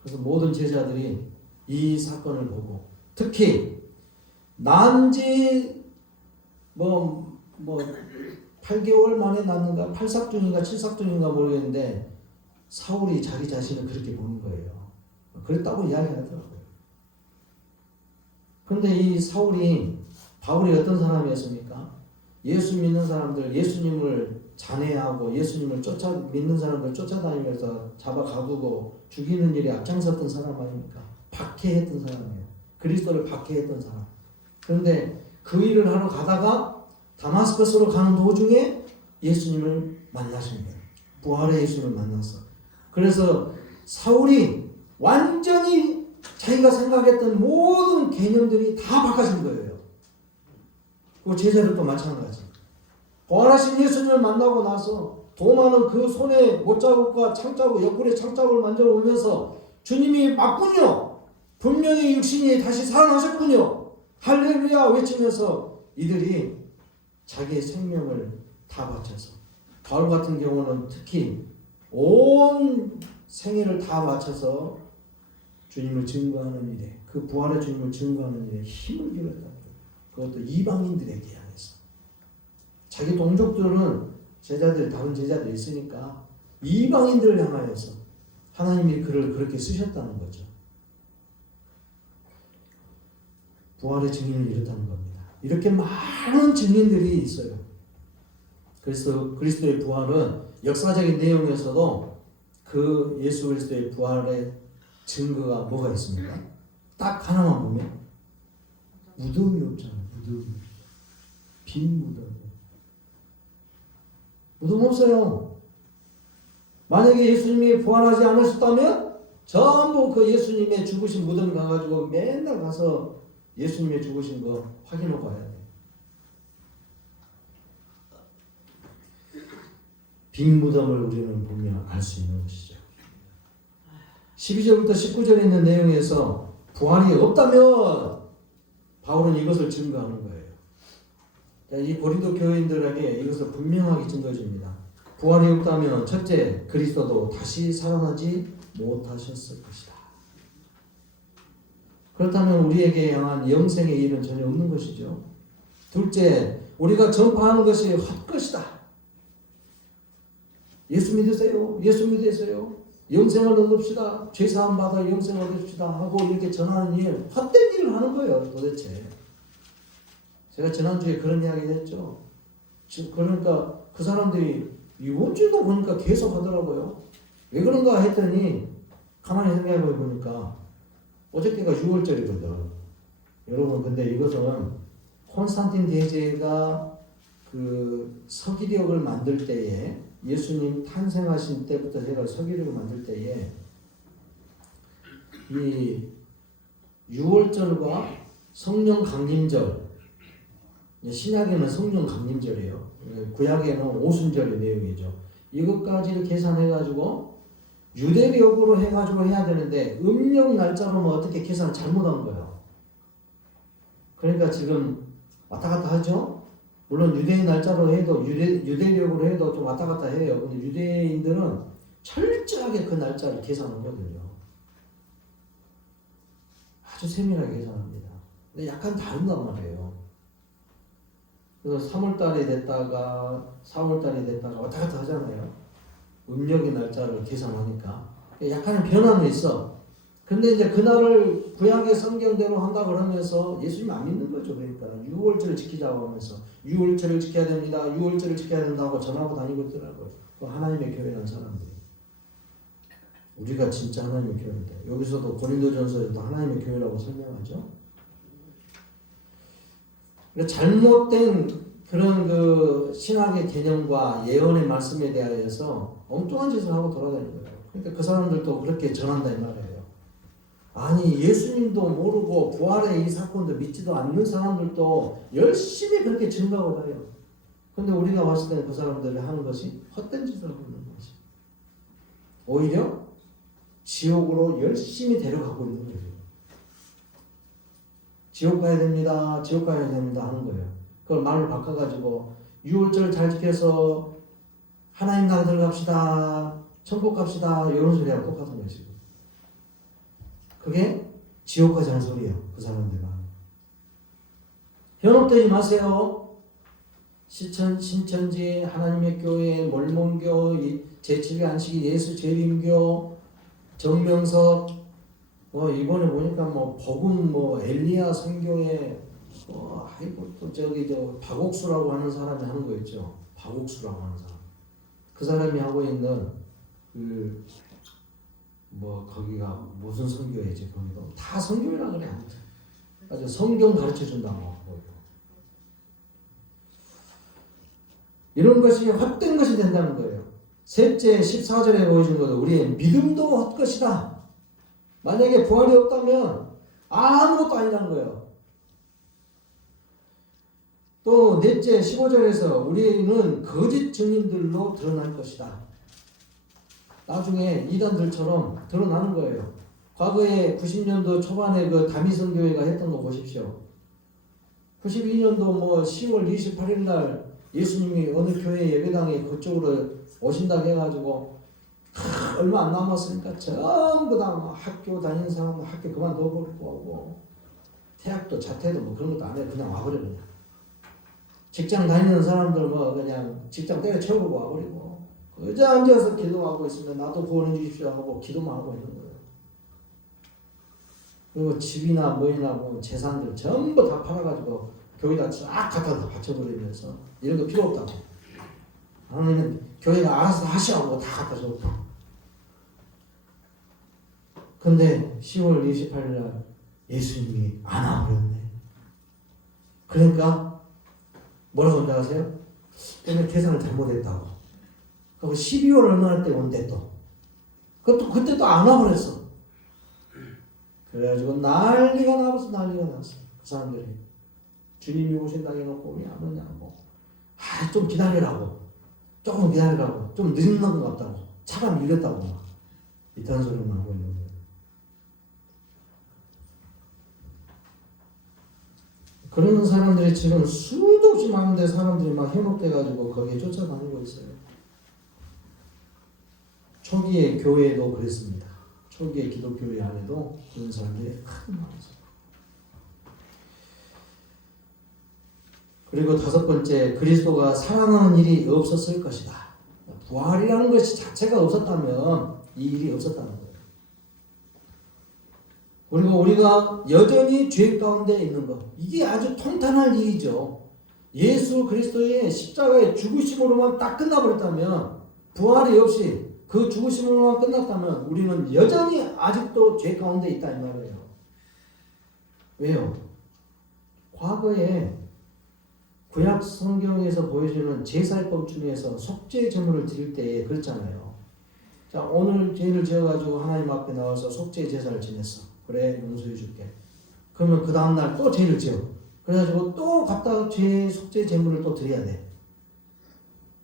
그래서 모든 제자들이 이 사건을 보고 특히 난지 8개월 만에 낳는가 8삭중인가 7삭중인가 모르겠는데 사울이 자기 자신을 그렇게 보는 거예요. 그랬다고 이야기하더라고요. 그런데 이 사울이 바울이 어떤 사람이었습니까? 예수 믿는 사람들, 예수님을 잔해하고 예수님을 믿는 사람들 쫓아다니면서 잡아 가두고 죽이는 일에 앞장섰던 사람 아닙니까? 박해했던 사람이에요. 그리스도를 박해했던 사람. 그런데 그 일을 하러 가다가 다마스커스로 가는 도중에 예수님을 만나신 거예요. 부활의 예수님을 만났어. 그래서 사울이 완전히 자기가 생각했던 모든 개념들이 다 바꿔진 거예요. 그 제자들도 마찬가지. 부활하신 예수님을 만나고 나서 도마는 그 손에 못자국과 창자국, 옆구리에 창자국을 만져보면서 주님이 맞군요. 분명히 육신이 다시 살아나셨군요. 할렐루야 외치면서 이들이 자기의 생명을 다 바쳐서 바울 같은 경우는 특히 온 생애를 다 바쳐서 주님을 증거하는 일에 그 부활의 주님을 증거하는 일에 힘을 기울였다. 그것도 이방인들에게 향해서 자기 동족들은 제자들 다른 제자들이 있으니까 이방인들을 향하여서 하나님이 그를 그렇게 쓰셨다는 거죠. 부활의 증인을 이뤘다는 겁니다. 이렇게 많은 증인들이 있어요. 그래서 그리스도의 부활은 역사적인 내용에서도 그 예수 그리스도의 부활의 증거가 뭐가 있습니까? 딱 하나만 보면 무덤이 없잖아요. 빈 무덤. 무덤 없어요. 만약에 예수님이 부활하지 않으셨다면 전부 그 예수님의 죽으신 무덤 가가지고 맨날 가서 예수님의 죽으신 거 확인하고 와야 돼요. 빈 무덤을 우리는 보면 알 수 있는 것이죠. 12절부터 19절에 있는 내용에서 부활이 없다면 바울은 이것을 증거하는 거예요. 이 고린도 교인들에게 이것을 분명하게 증거줍니다. 부활이 없다면 첫째, 그리스도도 다시 살아나지 못하셨을 것이다. 그렇다면 우리에게 향한 영생의 일은 전혀 없는 것이죠. 둘째, 우리가 전파하는 것이 헛것이다. 예수 믿으세요. 예수 믿으세요. 영생을 얻읍시다. 죄사함 받아 영생을 얻읍시다 하고 이렇게 전하는 일, 헛된 일을 하는 거예요. 도대체. 제가 지난주에 그런 이야기를 했죠. 그러니까 그 사람들이 이번 주도 보니까 계속 하더라고요. 왜 그런가 했더니 가만히 생각해 보니까 어저께가 6월절이거든. 여러분 근데 이것은 콘스탄틴 대제가 그 서기력을 만들 때에 예수님 탄생하신 때부터 제가 서기력을 만들 때에 이 6월절과 성령 강림절, 신약에는 성령 강림절이에요. 구약에는 오순절의 내용이죠. 이것까지를 계산해가지고 유대력으로 해가지고 해야 되는데 음력 날짜로는 어떻게 계산 잘못한 거예요. 그러니까 지금 왔다 갔다 하죠. 물론 유대인 날짜로 해도 유대력으로 해도 좀 왔다 갔다 해요. 근데 유대인들은 철저하게 그 날짜를 계산하거든요. 아주 세밀하게 계산합니다. 근데 약간 다른단 말이에요. 그래서 3월달에 됐다가 4월달에 됐다가 왔다 갔다 하잖아요. 음력의 날짜를 계산하니까 약간의 변화는 있어. 근데 이제 그날을 구약의 성경대로 한다 그러면서 예수님 안 믿는 거죠. 그러니까 6월절을 지키자고 하면서 6월절을 지켜야 됩니다. 6월절을 지켜야 된다고 전하고 다니고 있더라고요. 그 하나님의 교회라는 사람들이. 우리가 진짜 하나님의 교회인데 여기서도 고린도전서에도 하나님의 교회라고 설명하죠. 잘못된 그런 그 신학의 개념과 예언의 말씀에 대하여서 엉뚱한 짓을 하고 돌아다니는 거예요. 그러니까 그 사람들도 그렇게 전한다 이 말이에요. 아니 예수님도 모르고 부활의 이 사건도 믿지도 않는 사람들도 열심히 그렇게 증거하고 다녀요. 근데 우리가 봤을 때는 그 사람들이 하는 것이 헛된 짓을 하고 있는 것이 오히려 지옥으로 열심히 데려가고 있는 거예요. 지옥 가야 됩니다. 지옥 가야 됩니다 하는 거예요. 그걸 말을 바꿔가지고 6월절 잘 지켜서 하나님 나라 들어갑시다. 천국 갑시다 이런 소리하고 똑같은 거예요 지금. 그게 지옥 가자는 소리예요. 그 사람들 마음. 현혹되지 마세요. 신천지, 하나님의 교회, 몰몬교, 제7의 안식일, 예수 재림교, 정명석, 이번에 보니까 복음 엘리야 선교회, 아이고 또 저기 박옥수라고 하는 사람이 하는 거 있죠. 박옥수라고 하는 사람. 그 사람이 하고 있는 거기가 무슨 선교회지 거기도 다 선교회라 그래. 아무튼 아주 성경 가르쳐 준다고 하고 이런 것이 헛된 것이 된다는 거예요. 셋째 14절에 보여준 것은 우리의 믿음도 헛것이다. 만약에 부활이 없다면 아무것도 아니라는 거예요. 또 넷째 15절에서 우리는 거짓 증인들로 드러날 것이다. 나중에 이단들처럼 드러나는 거예요. 과거에 90년도 초반에 그 다미성교회가 했던 거 보십시오. 92년도 10월 28일 날 예수님이 어느 교회 예배당에 그쪽으로 오신다고 해가지고 얼마 안 남았으니까 전부 다 학교 다니는 사람 학교 그만둬버리고 하고 대학도 자퇴도 그런 것도 안 해. 그냥 와버려 그냥. 직장 다니는 사람들 그냥 직장 때려치우고 와버리고 그저 앉아서 기도하고 있으면 나도 구원해 주십시오 하고 기도만 하고 있는 거예요. 그리고 집이나 뭐이나 재산들 전부 다 팔아가지고 교회다 쫙 갖다 다 바쳐버리면서 이런 거 필요 없다고. 하나님은 교회가 알아서 하시라고 다 갖다 줬고. 근데 10월 28일 날 예수님이 안 와버렸네. 그러니까 뭐라고 생각하세요? 때문에 계산을 잘못했다고. 그리고 12월 얼마나 때 온대 또. 그때 또 안 와버렸어. 그래가지고 난리가 나서 그 사람들이. 주님이 오신다 해놓고 왜 안 오냐고. 좀 기다리라고. 조금 기다리라고. 좀 늦는 것 같다고. 차가 밀렸다고. 이딴 소리만 하고 있는 거예요. 그런 사람들이 지금 수도 없이 많은데 사람들이 막 현혹돼가지고 거기에 쫓아다니고 있어요. 초기의 교회도 그랬습니다. 초기의 기독교회 안에도 그런 사람들이 하도 많았어요. 그리고 다섯 번째, 그리스도가 살아나는 일이 없었을 것이다. 부활이라는 것이 자체가 없었다면 이 일이 없었다는 거예요. 그리고 우리가 여전히 죄 가운데 있는 것, 이게 아주 통탄할 일이죠. 예수 그리스도의 십자가의 죽으심으로만 딱 끝나버렸다면, 부활이 없이 그 죽으심으로만 끝났다면 우리는 여전히 아직도 죄 가운데 있다 이 말이에요. 왜요? 과거에 구약 성경에서 보여주는 제사법 중에서 속죄 제물을 드릴 때 그랬잖아요. 자, 오늘 죄를 지어가지고 하나님 앞에 나와서 속죄 제사를 지냈어. 그래, 용서해 줄게. 그러면 그 다음날 또 죄를 지어. 그래가지고 또 갖다 죄 속죄 제물을 또 드려야 돼.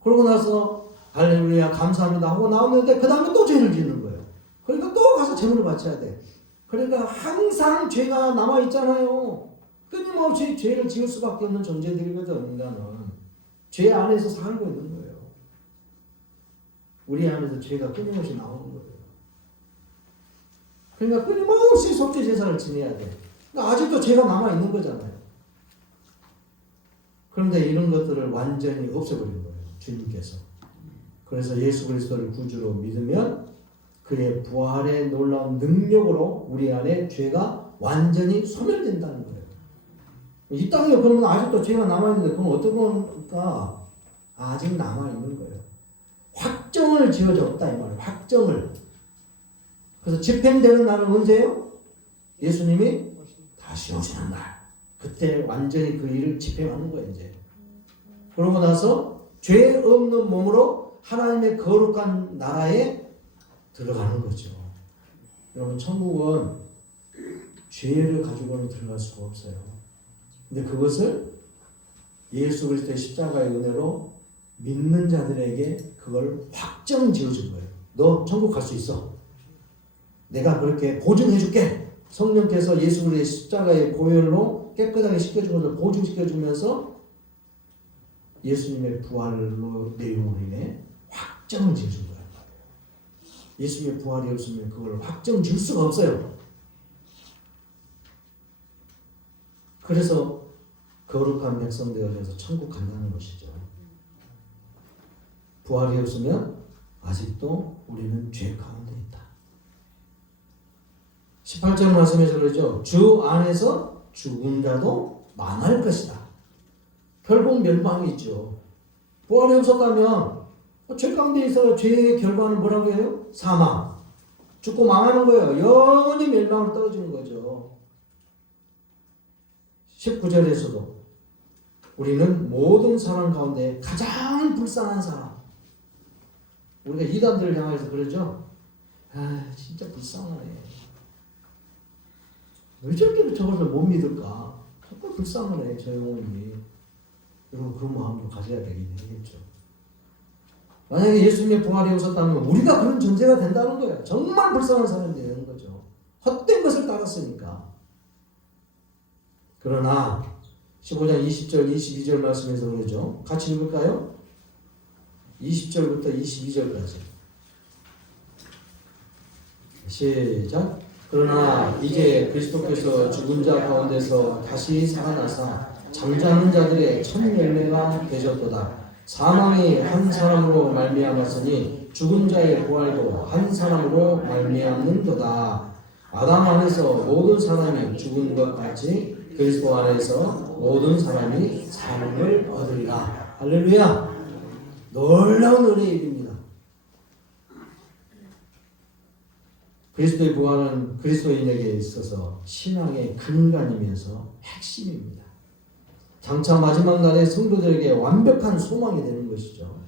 그러고 나서 할렐루야 감사합니다 하고 나오는데 그 다음에 또 죄를 짓는 거예요. 그러니까 또 가서 제물을 바쳐야 돼. 그러니까 항상 죄가 남아있잖아요. 끊임없이 죄를 지을 수밖에 없는 존재들이거든. 인간은 죄 안에서 살고 있는 거예요. 우리 안에서 죄가 끊임없이 나오는 거예요. 그러니까 끊임없이 속죄 제사를 지내야 돼. 그러니까 아직도 죄가 남아있는 거잖아요. 그런데 이런 것들을 완전히 없애버린 거예요. 주님께서. 그래서 예수 그리스도를 구주로 믿으면 그의 부활의 놀라운 능력으로 우리 안에 죄가 완전히 소멸된다는 거예요. 이 땅에 그러면 아직도 죄가 남아있는데 그럼 어떤 겁니까? 아직 남아있는 거예요. 확정을 지어줬다 이 말이에요. 확정을. 그래서 집행되는 날은 언제예요? 예수님이 다시 오시는 날. 그때 완전히 그 일을 집행하는 거예요. 이제. 그러고 나서 죄 없는 몸으로 하나님의 거룩한 나라에 들어가는 거죠. 여러분 천국은 죄를 가지고는 들어갈 수가 없어요. 근데 그것을 예수 그리스도의 십자가의 은혜로 믿는 자들에게 그걸 확정 지어준 거예요. 너 천국 갈 수 있어. 내가 그렇게 보증해 줄게. 성령께서 예수 그리스도의 십자가의 보혈로 깨끗하게 씻겨준 것을 보증시켜주면서 예수님의 부활로 내용으로 인해 확정을 지어준 거란 말이에요. 예수님의 부활이 없으면 그걸 확정 줄 수가 없어요. 그래서 거룩한 백성 되어져서 천국 간다는 것이죠. 부활이 없으면 아직도 우리는 죄 가운데 있다. 18절 말씀에서 그러죠. 주 안에서 죽은 자도 많을 것이다. 결국 멸망이죠. 부활이 없었다면 죄 가운데 있어 죄의 결과는 뭐라고 해요? 사망. 죽고 망하는 거예요. 영원히 멸망을 떨어지는 거죠. 19절에서도 우리는 모든 사람 가운데 가장 불쌍한 사람. 우리가 이단들을 향해서 그러죠. 아, 진짜 불쌍하네. 왜 저렇게 저것을 못 믿을까? 정말 불쌍하네, 저 영혼이. 여러분, 그런 마음도 가져야 되겠죠. 만약에 예수님의 부활이 없었다면 우리가 그런 존재가 된다는 거예요. 정말 불쌍한 사람이 되는 거죠. 헛된 것을 따랐으니까. 그러나 15장 20절 22절 말씀에서 그러죠. 같이 읽을까요? 20절부터 22절까지 시작. 그러나 이제 그리스도께서 죽은 자 가운데서 다시 살아나사 잠자는 자들의 첫 열매가 되셨도다. 사망이 한 사람으로 말미암았으니 죽은 자의 부활도 한 사람으로 말미암는도다. 아담 안에서 모든 사람이 죽은 것 같이 그리스도 안에서 모든 사람이 삶을 얻으리라. 할렐루야. 놀라운 은혜의 일입니다. 그리스도의 부활은 그리스도인에게 있어서 신앙의 근간이면서 핵심입니다. 장차 마지막 날에 성도들에게 완벽한 소망이 되는 것이죠.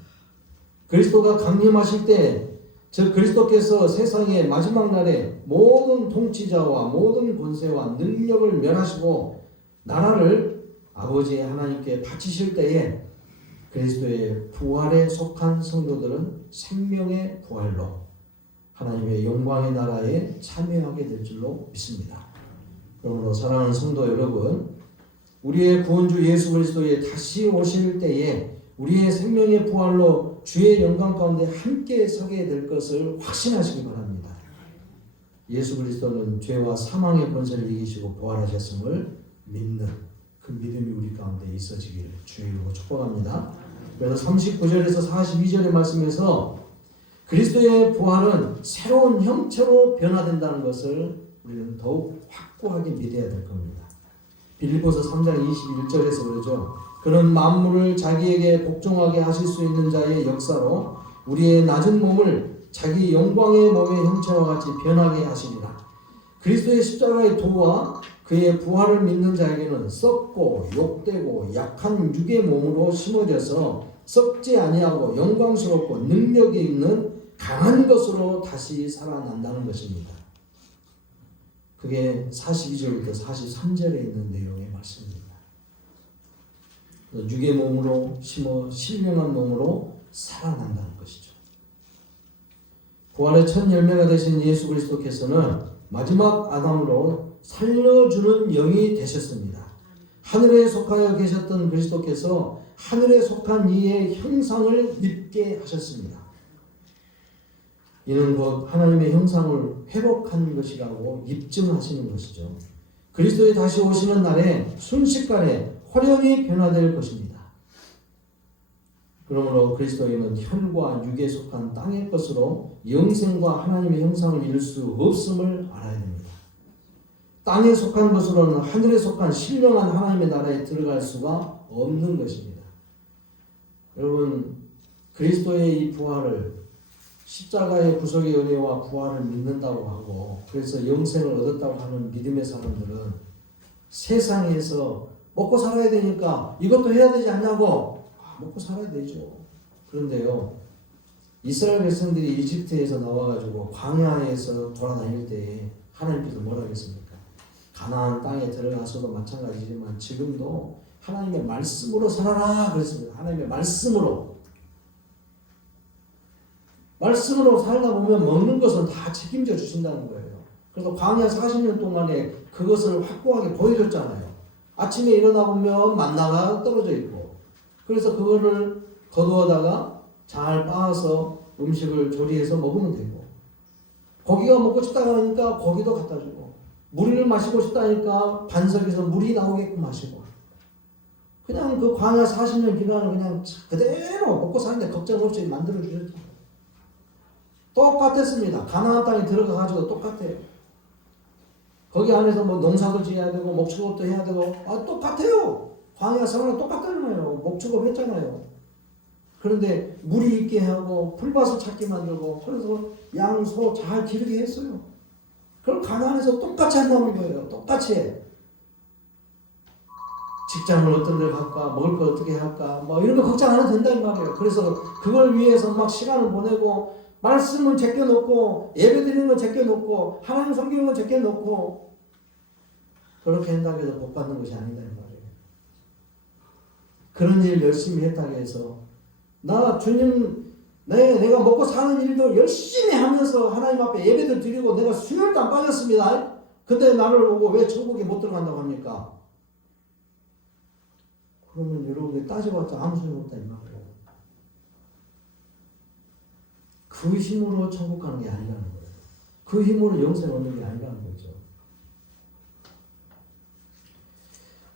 그리스도가 강림하실 때 저 그리스도께서 세상의 마지막 날에 모든 통치자와 모든 권세와 능력을 멸하시고 나라를 아버지 하나님께 바치실 때에 그리스도의 부활에 속한 성도들은 생명의 부활로 하나님의 영광의 나라에 참여하게 될 줄로 믿습니다. 그러므로 사랑하는 성도 여러분, 우리의 구원주 예수 그리스도의 다시 오실 때에 우리의 생명의 부활로 주의 영광 가운데 함께 서게 될 것을 확신하시기 바랍니다. 예수 그리스도는 죄와 사망의 권세를 이기시고 부활하셨음을 믿는 그 믿음이 우리 가운데 있어지기를 주의 이름으로 축복합니다. 그래서 39절에서 42절의 말씀에서 그리스도의 부활은 새로운 형체로 변화된다는 것을 우리는 더욱 확고하게 믿어야 될 겁니다. 빌립보서 3장 21절에서 그러죠. 그런 만물을 자기에게 복종하게 하실 수 있는 자의 역사로 우리의 낮은 몸을 자기 영광의 몸의 형체와 같이 변하게 하시리라. 그리스도의 십자가의 도와 그의 부활을 믿는 자에게는 썩고 욕되고 약한 육의 몸으로 심어져서 썩지 아니하고 영광스럽고 능력이 있는 강한 것으로 다시 살아난다는 것입니다. 그게 42절부터 43절에 있는 내용의 말씀입니다. 육의 몸으로 심어 신령한 몸으로 살아난다는 것이죠. 부활의 첫 열매가 되신 예수 그리스도께서는 마지막 아담으로 살려주는 영이 되셨습니다. 하늘에 속하여 계셨던 그리스도께서 하늘에 속한 이의 형상을 입게 하셨습니다. 이는 곧 하나님의 형상을 회복한 것이라고 입증하시는 것이죠. 그리스도의 다시 오시는 날에 순식간에 화려히 변화될 것입니다. 그러므로 그리스도인은 혈과 육에 속한 땅의 것으로 영생과 하나님의 형상을 이룰 수 없음을 알아야 됩니다. 땅에 속한 것으로는 하늘에 속한 신령한 하나님의 나라에 들어갈 수가 없는 것입니다. 여러분, 그리스도의 이 부활을 십자가의 구속의 은혜와 부활을 믿는다고 하고 그래서 영생을 얻었다고 하는 믿음의 사람들은 세상에서 먹고 살아야 되니까 이것도 해야 되지 않냐고 먹고 살아야 되죠. 그런데요, 이스라엘 백성들이 이집트에서 나와가지고 광야에서 돌아다닐 때에 하나님께서 뭐라 하겠습니까? 가나안 땅에 들어가서도 마찬가지지만 지금도 하나님의 말씀으로 살아라 그랬습니다. 하나님의 말씀으로 살다 보면 먹는 것은 다 책임져 주신다는 거예요. 그래서 광야 40년 동안에 그것을 확고하게 보여줬잖아요. 아침에 일어나 보면 만나가 떨어져 있고 그래서 그거를 거두어다가 잘 빻아서 음식을 조리해서 먹으면 되고 고기가 먹고 싶다고 하니까 고기도 갖다 주고, 물을 마시고 싶다니까 반석에서 물이 나오게끔 마시고, 그냥 그 광야 40년 기간을 그냥 그대로 먹고 사는데 걱정 없이 만들어 주셨죠. 똑같았습니다. 가나안 땅에 들어가가지고 똑같아요. 거기 안에서 뭐 농사도 지어야 되고 목축업도 해야 되고 똑같아요. 광야 생활은 똑같잖아요. 목축업 했잖아요. 그런데 물이 있게 하고 풀밭을 찾게 만들고 그래서 양, 소 잘 기르게 했어요. 그걸 가나안에서 똑같이 한다는 거예요. 똑같이. 직장을 어떤 데 갈까, 먹을 거 어떻게 할까, 뭐 이런 거 걱정 안 해도 된다 이 말이에요. 그래서 그걸 위해서 막 시간을 보내고 말씀을 제껴놓고 예배 드리는 거 제껴놓고 하나님 섬기는 거 제껴놓고 그렇게 한다고 해서 복 받는 것이 아니다 이 말이에요. 그런 일 열심히 했다고 해서 나 주님 내가 먹고 사는 일도 열심히 하면서 하나님 앞에 예배도 드리고 내가 수혈도 안 빠졌습니다. 근데 나를 보고 왜 천국에 못 들어간다고 합니까? 그러면 여러분이 따져봤자 아무 소용 없다 이 말이에요. 그 힘으로 천국 가는 게 아니라는 거예요. 그 힘으로 영생 얻는 게 아니라는 거죠.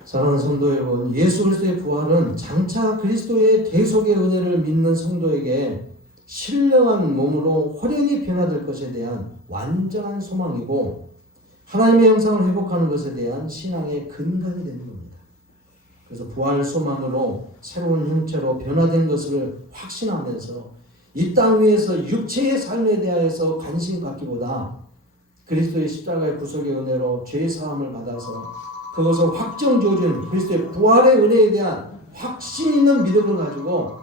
사랑하는 성도 여러분, 예수 그리스도의 부활은 장차 그리스도의 대속의 은혜를 믿는 성도에게 신령한 몸으로 호련히 변화될 것에 대한 완전한 소망이고 하나님의 형상을 회복하는 것에 대한 신앙의 근간이 되는 겁니다. 그래서 부활 소망으로 새로운 형체로 변화된 것을 확신하면서 이 땅 위에서 육체의 삶에 대하여서 관심 갖기보다 그리스도의 십자가의 구속의 은혜로 죄 사함을 받아서 그것을 확정 지어준 그리스도의 부활의 은혜에 대한 확신 있는 믿음을 가지고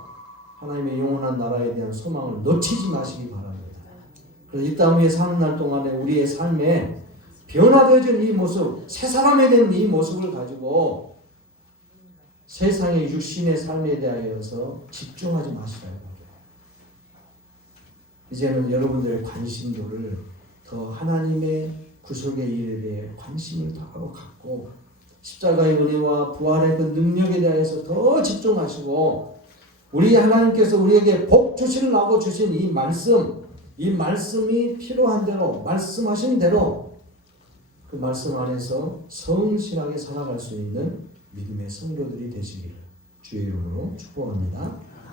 하나님의 영원한 나라에 대한 소망을 놓치지 마시기 바랍니다. 그래서 이 땅 위에 사는 날 동안에 우리의 삶에 변화되어진 이 모습, 새 사람이 된 이 모습을 가지고 세상의 육신의 삶에 대하여서 집중하지 마시라고 합니다. 이제는 여러분들의 관심도를 더 하나님의 구속의 일에 대해 관심을 더 갖고 십자가의 은혜와 부활의 그 능력에 대해서 더 집중하시고 우리 하나님께서 우리에게 복 주시려고 주신 이 말씀이 필요한 대로 말씀하신 대로 그 말씀 안에서 성실하게 살아갈 수 있는 믿음의 성도들이 되시기를 주의 이름으로 축복합니다.